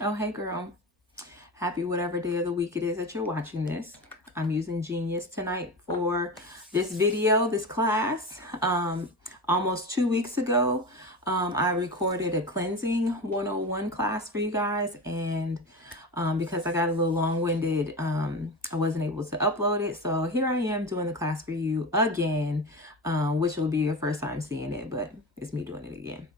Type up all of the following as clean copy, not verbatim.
Oh, hey girl. Happy whatever day of the week it is that you're watching this. I'm using Genius tonight for this video, this class. Almost 2 weeks ago, I recorded a cleansing 101 class for you guys. And because I got a little long-winded, I wasn't able to upload it. So here I am doing the class for you again, which will be your first time seeing it, but it's me doing it again.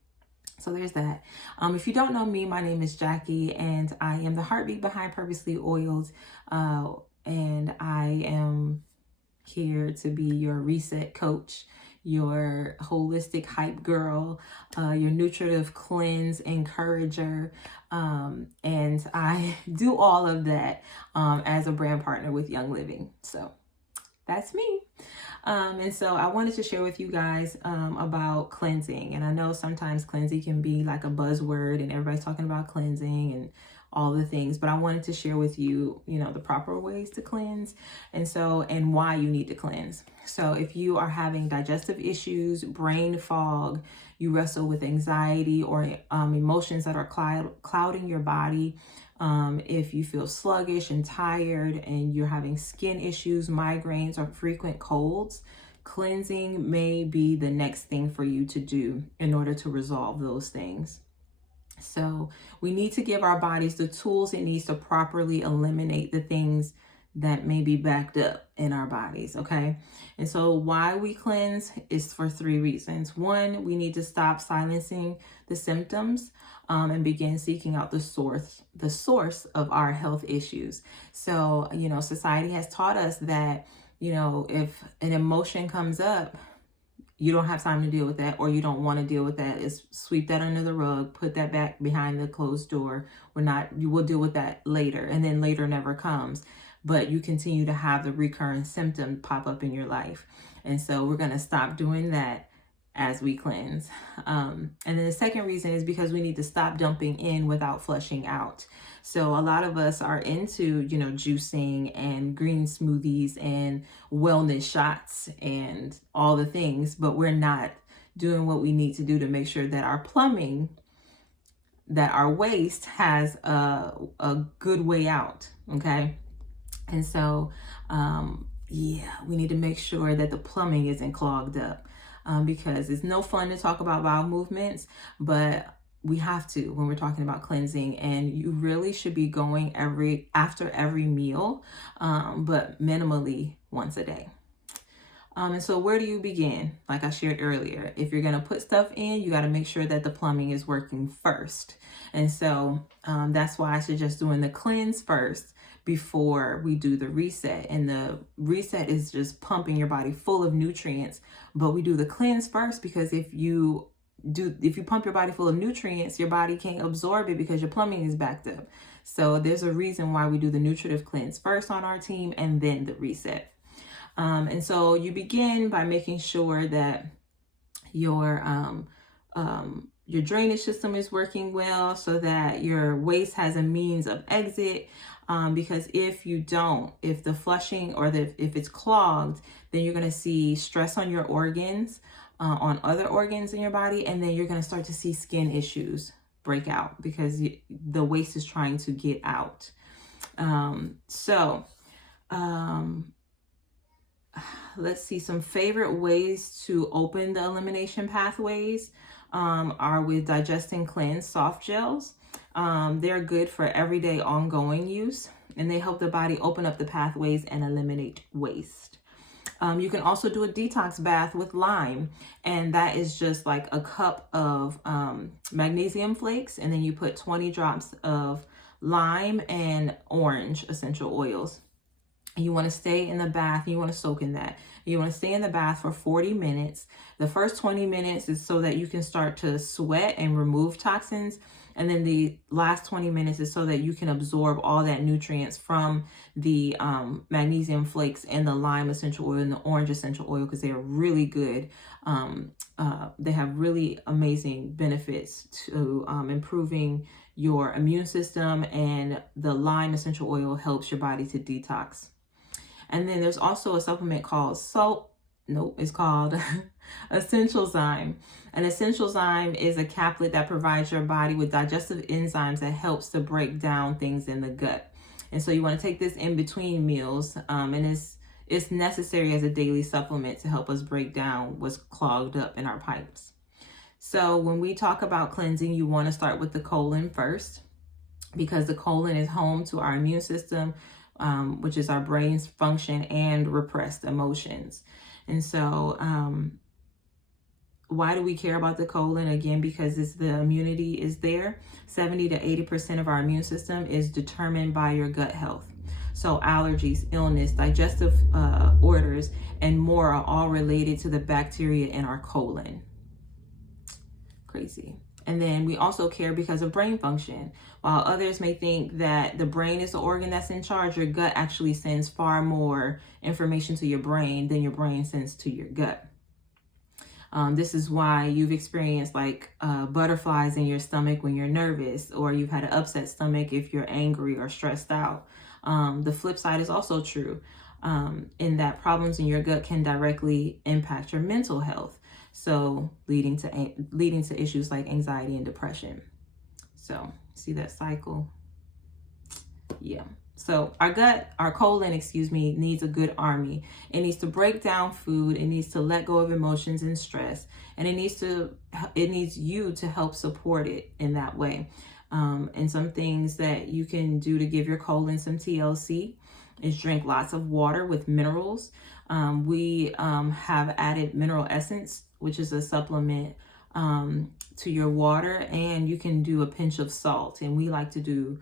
So there's that. If you don't know me, my name is Jackie, and I am the heartbeat behind Purposely Oiled. And I am here to be your reset coach, your holistic hype girl, your nutritive cleanse encourager. And I do all of that as a brand partner with Young Living. So that's me. And so I wanted to share with you guys about cleansing. And I know sometimes cleansing can be like a buzzword and everybody's talking about cleansing and all the things, but I wanted to share with you, the proper ways to cleanse and why you need to cleanse. So if you are having digestive issues, brain fog, you wrestle with anxiety or emotions that are clouding your body, if you feel sluggish and tired and you're having skin issues, migraines, or frequent colds, cleansing may be the next thing for you to do in order to resolve those things. So we need to give our bodies the tools it needs to properly eliminate the things that may be backed up in our bodies, okay? And so why we cleanse is for 3 reasons. 1, we need to stop silencing the symptoms and begin seeking out the source of our health issues. So, society has taught us that, if an emotion comes up, you don't have time to deal with that, or you don't want to deal with that, is sweep that under the rug, put that back behind the closed door. You will deal with that later, and then later never comes. But you continue to have the recurring symptom pop up in your life. And so we're going to stop doing that as we cleanse. And then the second reason is because we need to stop dumping in without flushing out. So a lot of us are into, juicing and green smoothies and wellness shots and all the things, but we're not doing what we need to do to make sure that our plumbing, that our waste has a good way out. Okay. And so, we need to make sure that the plumbing isn't clogged up, because it's no fun to talk about bowel movements, but we have to when we're talking about cleansing. And you really should be going after every meal, but minimally once a day. And so where do you begin? Like I shared earlier, if you're going to put stuff in, you got to make sure that the plumbing is working first. And so that's why I suggest doing the cleanse first before we do the reset. And the reset is just pumping your body full of nutrients, but we do the cleanse first because if you pump your body full of nutrients, your body can't absorb it because your plumbing is backed up. So there's a reason why we do the nutritive cleanse first on our team and then the reset. And so you begin by making sure that your drainage system is working well, so that your waste has a means of exit. Because if the flushing or if it's clogged, then you're going to see stress on your organs, on other organs in your body, and then you're going to start to see skin issues break out because the waste is trying to get out. Let's see, some favorite ways to open the elimination pathways are with Digest and Cleanse soft gels. They're good for everyday ongoing use, and they help the body open up the pathways and eliminate waste. You can also do a detox bath with lime, and that is just like a cup of magnesium flakes, and then you put 20 drops of lime and orange essential oils. You want to stay in the bath. You want to soak in that. You want to stay in the bath for 40 minutes. The first 20 minutes is so that you can start to sweat and remove toxins. And then the last 20 minutes is so that you can absorb all that nutrients from the magnesium flakes and the lime essential oil and the orange essential oil, because they are really good. They have really amazing benefits to improving your immune system, and the lime essential oil helps your body to detox. And then there's also a supplement called Essential zyme. An essential zyme is a caplet that provides your body with digestive enzymes that helps to break down things in the gut. And so you want to take this in between meals, and it's necessary as a daily supplement to help us break down what's clogged up in our pipes. So when we talk about cleansing, you want to start with the colon first, because the colon is home to our immune system, which is our brain's function and repressed emotions. And so why do we care about the colon? Again, because the immunity is there. 70 to 80% of our immune system is determined by your gut health. So allergies, illness, digestive orders, and more are all related to the bacteria in our colon. Crazy. And then we also care because of brain function. While others may think that the brain is the organ that's in charge, your gut actually sends far more information to your brain than your brain sends to your gut. This is why you've experienced like butterflies in your stomach when you're nervous, or you've had an upset stomach if you're angry or stressed out. The flip side is also true, in that problems in your gut can directly impact your mental health. So leading to issues like anxiety and depression. So see that cycle? Yeah. So our colon, needs a good army. It needs to break down food. It needs to let go of emotions and stress, and it needs you to help support it in that way. And some things that you can do to give your colon some TLC is drink lots of water with minerals. We have added mineral essence, which is a supplement to your water, and you can do a pinch of salt. And we like to do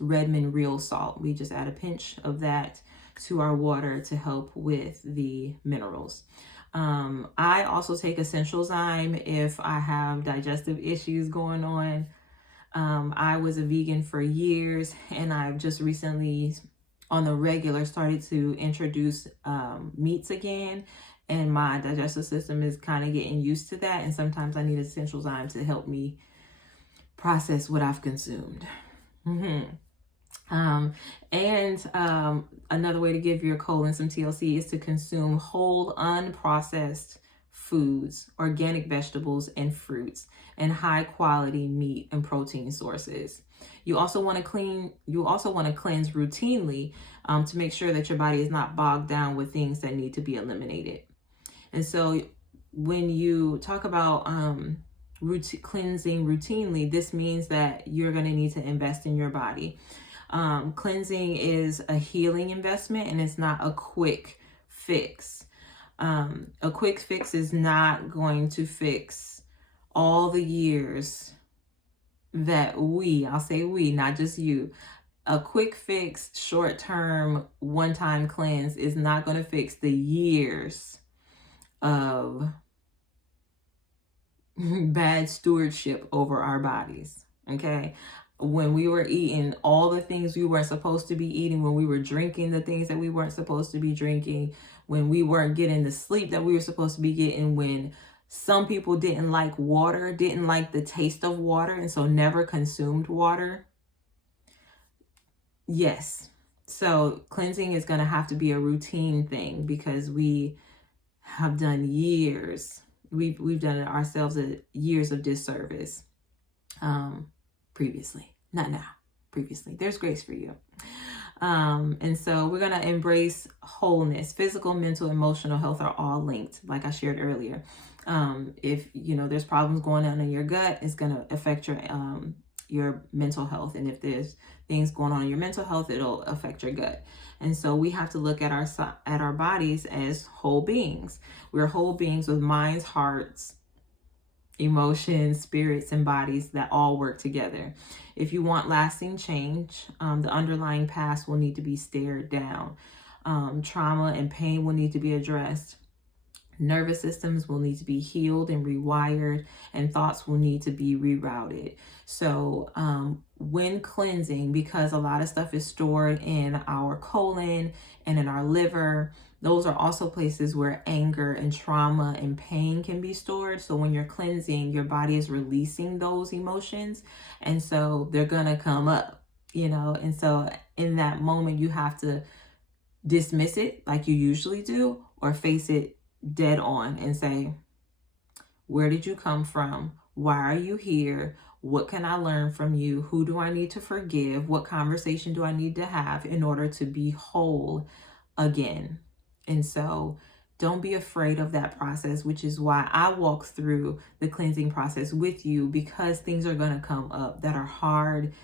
Redmond Real Salt. We just add a pinch of that to our water to help with the minerals. I also take Essential Zyme if I have digestive issues going on. I was a vegan for years, and I've just recently on the regular started to introduce meats again, and my digestive system is kind of getting used to that, and sometimes I need Essential Zyme to help me process what I've consumed. Another way to give your colon some TLC is to consume whole, unprocessed foods, organic vegetables and fruits, and high quality meat and protein sources. You also want to cleanse routinely to make sure that your body is not bogged down with things that need to be eliminated. And so when you talk about cleansing routinely, this means that you're going to need to invest in your body. Cleansing is a healing investment, and it's not a quick fix. A quick fix is not going to fix all the years that I'll say we, not just you. A quick fix, short-term, one-time cleanse is not going to fix the years of bad stewardship over our bodies. Okay. When we were eating all the things we weren't supposed to be eating, when we were drinking the things that we weren't supposed to be drinking, when we weren't getting the sleep that we were supposed to be getting, when some people didn't like water, didn't like the taste of water, and so never consumed water. Yes. So cleansing is going to have to be a routine thing, because we have done years. We've done it ourselves years of disservice. Previously, not now, previously. There's grace for you. And so we're going to embrace wholeness. Physical, mental, emotional health are all linked, like I shared earlier. If there's problems going on in your gut, it's going to affect your mental health. And if there's things going on in your mental health, it'll affect your gut. And so we have to look at our bodies as whole beings. We're whole beings with minds, hearts, emotions, spirits, and bodies that all work together. If you want lasting change, the underlying past will need to be stared down. Trauma and pain will need to be addressed. Nervous systems will need to be healed and rewired, and thoughts will need to be rerouted. So when cleansing, because a lot of stuff is stored in our colon and in our liver, those are also places where anger and trauma and pain can be stored. So when you're cleansing, your body is releasing those emotions, and so they're gonna come up, and so in that moment you have to dismiss it like you usually do, or face it dead on and say, where did you come from? Why are you here? What can I learn from you? Who do I need to forgive? What conversation do I need to have in order to be whole again? And so don't be afraid of that process, which is why I walk through the cleansing process with you, because things are going to come up that are hard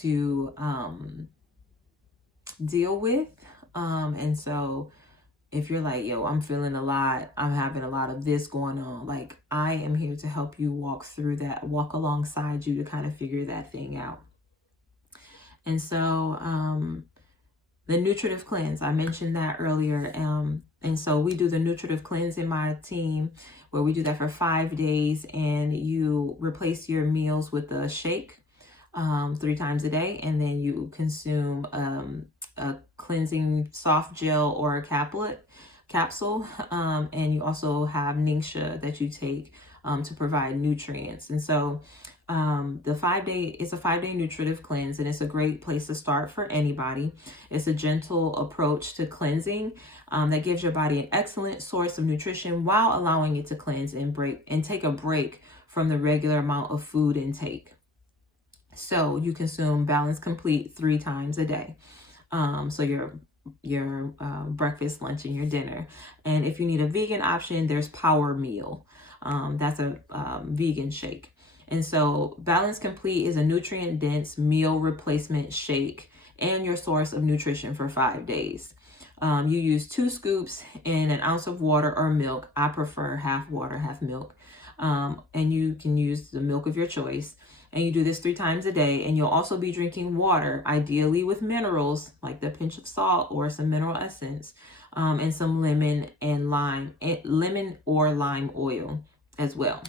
to deal with. And so if you're like, yo, I'm feeling a lot, I'm having a lot of this going on, like, I am here to help you walk through that, walk alongside you to kind of figure that thing out. And so the nutritive cleanse, I mentioned that earlier. And so we do the nutritive cleanse in my team, where we do that for 5 days, and you replace your meals with a shake 3 times a day, and then you consume a cleansing soft gel or a capsule, and you also have Ningxia that you take to provide nutrients. And so the 5-day, it's a 5-day nutritive cleanse, and it's a great place to start for anybody. It's a gentle approach to cleansing that gives your body an excellent source of nutrition while allowing it to cleanse and take a break from the regular amount of food intake. So you consume Balance Complete 3 times a day. So your breakfast, lunch, and your dinner. And if you need a vegan option, there's Power Meal. That's a vegan shake. And so Balance Complete is a nutrient-dense meal replacement shake and your source of nutrition for 5 days. You use 2 scoops in an ounce of water or milk. I prefer half water, half milk. And you can use the milk of your choice. And you do this 3 times a day, and you'll also be drinking water, ideally with minerals like the pinch of salt or some mineral essence, and some lemon or lime oil as well.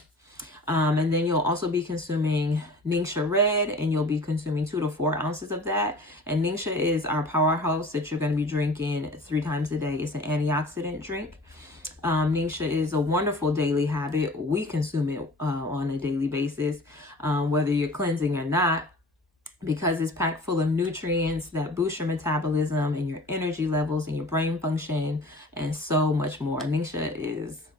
And then you'll also be consuming Ningxia Red, and you'll be consuming 2 to 4 ounces of that. And Ningxia is our powerhouse that you're going to be drinking 3 times a day. It's an antioxidant drink. Ningxia is a wonderful daily habit. We consume it on a daily basis, whether you're cleansing or not, because it's packed full of nutrients that boost your metabolism and your energy levels and your brain function and so much more. Ningxia is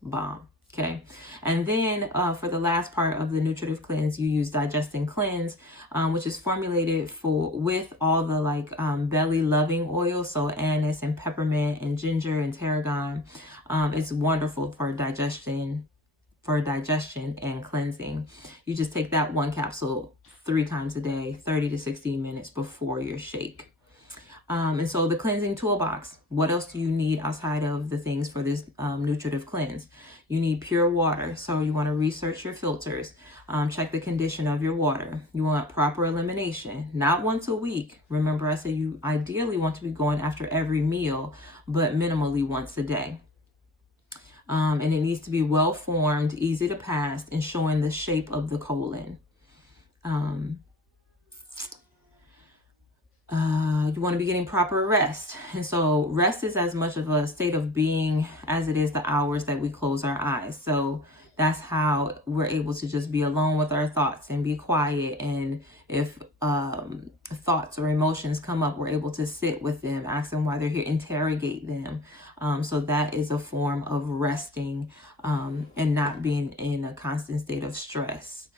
bomb. Okay. And then for the last part of the nutritive cleanse, you use Digesting Cleanse, which is formulated with all the belly loving oils. So anise and peppermint and ginger and tarragon. It's wonderful for digestion and cleansing. You just take that 1 capsule 3 times a day, 30 to 60 minutes before your shake. And so the cleansing toolbox, what else do you need outside of the things for this nutritive cleanse? You need pure water. So you want to research your filters, check the condition of your water. You want proper elimination, not once a week. Remember, I said you ideally want to be going after every meal, but minimally once a day. And it needs to be well formed, easy to pass, and showing the shape of the colon. You want to be getting proper rest. And so rest is as much of a state of being as it is the hours that we close our eyes. So that's how we're able to just be alone with our thoughts and be quiet. And if thoughts or emotions come up, we're able to sit with them, ask them why they're here, interrogate them. So that is a form of resting and not being in a constant state of stress.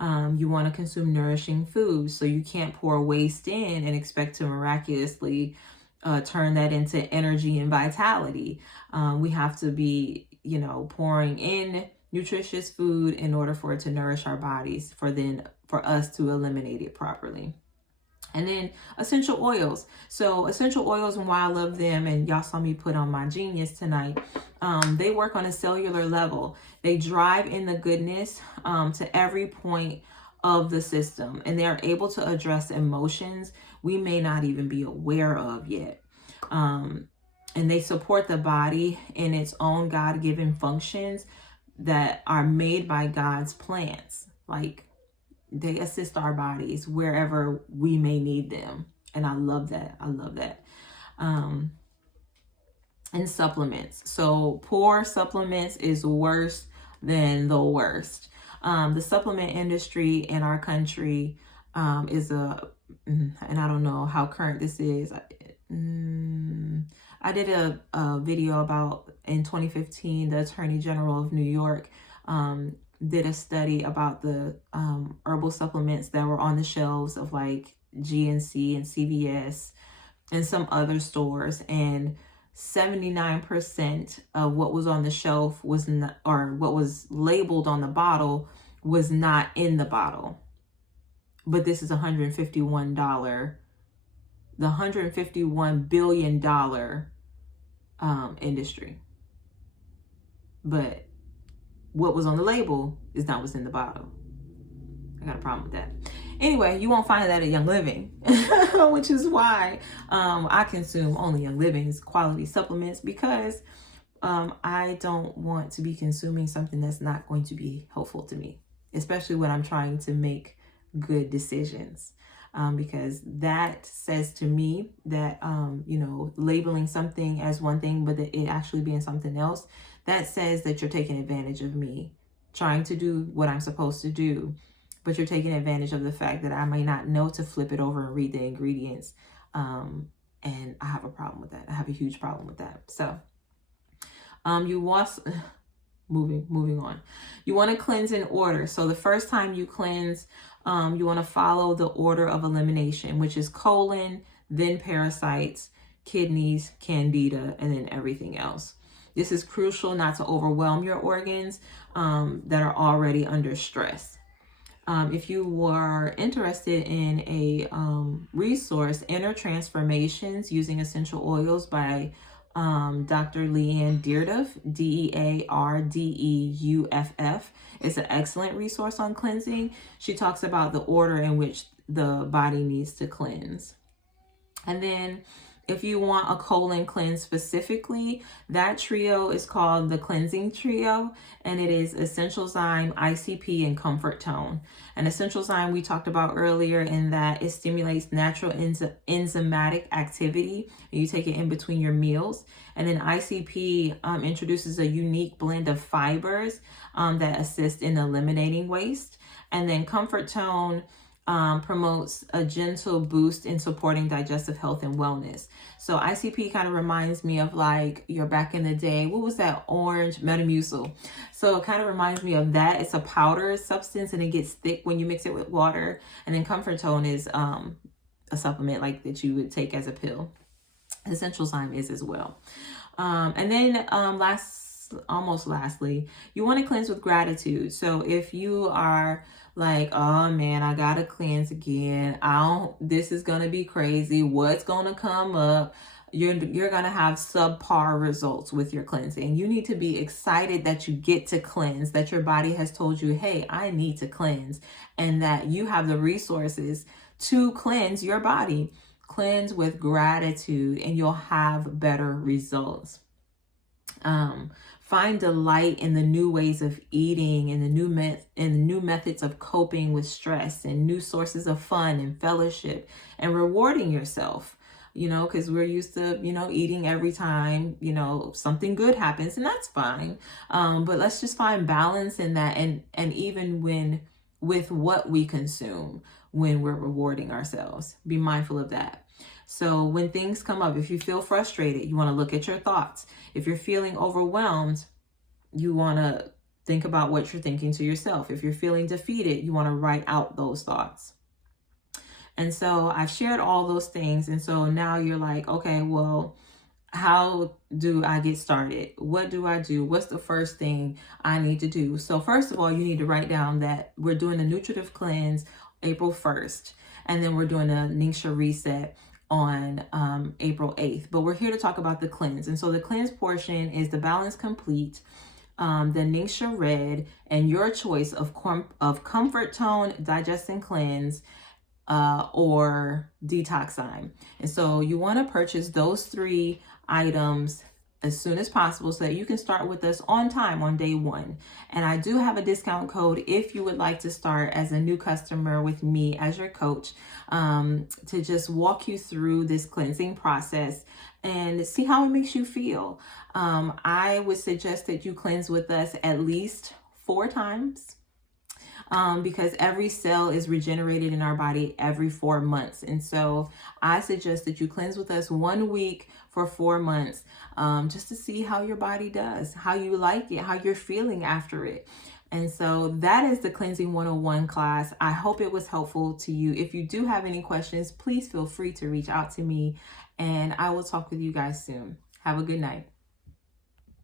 You want to consume nourishing foods, so you can't pour waste in and expect to miraculously turn that into energy and vitality. We have to be, pouring in nutritious food in order for it to nourish our bodies, for us to eliminate it properly. And then essential oils. So essential oils, and why I love them, and y'all saw me put on my Genius tonight, they work on a cellular level. They drive in the goodness to every point of the system, and they are able to address emotions we may not even be aware of yet. And they support the body in its own God-given functions that are made by God's plants. Like, they assist our bodies wherever we may need them. And I love that. And supplements. So poor supplements is worse than the worst. The supplement industry in our country and I don't know how current this is. I did a video about, in 2015, the Attorney General of New York did a study about the herbal supplements that were on the shelves of like GNC and CVS and some other stores, and 79% of what was on the shelf was not, or what was labeled on the bottle was not in the bottle. But this is $151, the $151 billion industry. But what was on the label is not what's in the bottle. I got a problem with that. Anyway, you won't find that at Young Living, which is why I consume only Young Living's quality supplements, because I don't want to be consuming something that's not going to be helpful to me, especially when I'm trying to make good decisions. Because that says to me that, you know, labeling something as one thing, but that it actually being something else, that says that you're taking advantage of me, trying to do what I'm supposed to do, but you're taking advantage of the fact that I may not know to flip it over and read the ingredients. And I have a problem with that. I have a huge problem with that. So you want, moving on. You want to cleanse in order. So the first time you cleanse, you want to follow the order of elimination, which is colon, then parasites, kidneys, candida, and then everything else. This is crucial not to overwhelm your organs that are already under stress. If you are interested in a resource, Inner Transformations Using Essential Oils by Dr. Leanne Dearduff, Dearduff. It's an excellent resource on cleansing. She talks about the order in which the body needs to cleanse. And then if you want a colon cleanse specifically, that trio is called the Cleansing Trio, and it is Essential Zyme, ICP, and Comfort Tone. And Essential Zyme we talked about earlier, in that it stimulates natural enzymatic activity. You take it in between your meals. And then ICP introduces a unique blend of fibers that assist in eliminating waste. And then Comfort Tone promotes a gentle boost in supporting digestive health and wellness. So ICP kind of reminds me of like your back in the day, what was that orange Metamucil? So it kind of reminds me of that. It's a powder substance and it gets thick when you mix it with water. And then Comfort Tone is a supplement like that you would take as a pill. Essential Zyme is as well. And then lastly, you want to cleanse with gratitude. So if you are like, oh man, I gotta cleanse again, this is gonna be crazy, what's gonna come up, you're gonna have subpar results with your cleansing. You need to be excited that you get to cleanse, that your body has told you, hey, I need to cleanse, and that you have the resources to cleanse your body. Cleanse with gratitude and you'll have better results. Find delight in the new ways of eating and the new methods of coping with stress, and new sources of fun and fellowship and rewarding yourself, you know, because we're used to, you know, eating every time, you know, something good happens, and that's fine. But let's just find balance in that, and even with what we consume when we're rewarding ourselves. Be mindful of that. So when things come up, if you feel frustrated, you want to look at your thoughts. If you're feeling overwhelmed, you want to think about what you're thinking to yourself. If you're feeling defeated, you want to write out those thoughts. And so I've shared all those things. And so now you're like, okay, well, how do I get started? What do I do? What's the first thing I need to do? So first of all, you need to write down that we're doing a nutritive cleanse April 1st. And then we're doing a Ningxia reset on April 8th. But we're here to talk about the cleanse. And so the cleanse portion is the Balance Complete, the Ningxia Red, and your choice of Comfort Tone, Digest and Cleanse, or Detox Zyme. And so you want to purchase those 3 items as soon as possible so that you can start with us on time on day 1. And I do have a discount code if you would like to start as a new customer with me as your coach, to just walk you through this cleansing process and see how it makes you feel. I would suggest that you cleanse with us at least 4 times. because every cell is regenerated in our body every 4 months. And so I suggest that you cleanse with us 1 week for 4 months, just to see how your body does, how you like it, how you're feeling after it. And so that is the Cleansing 101 class. I hope it was helpful to you. If you do have any questions, please feel free to reach out to me, and I will talk with you guys soon. Have a good night.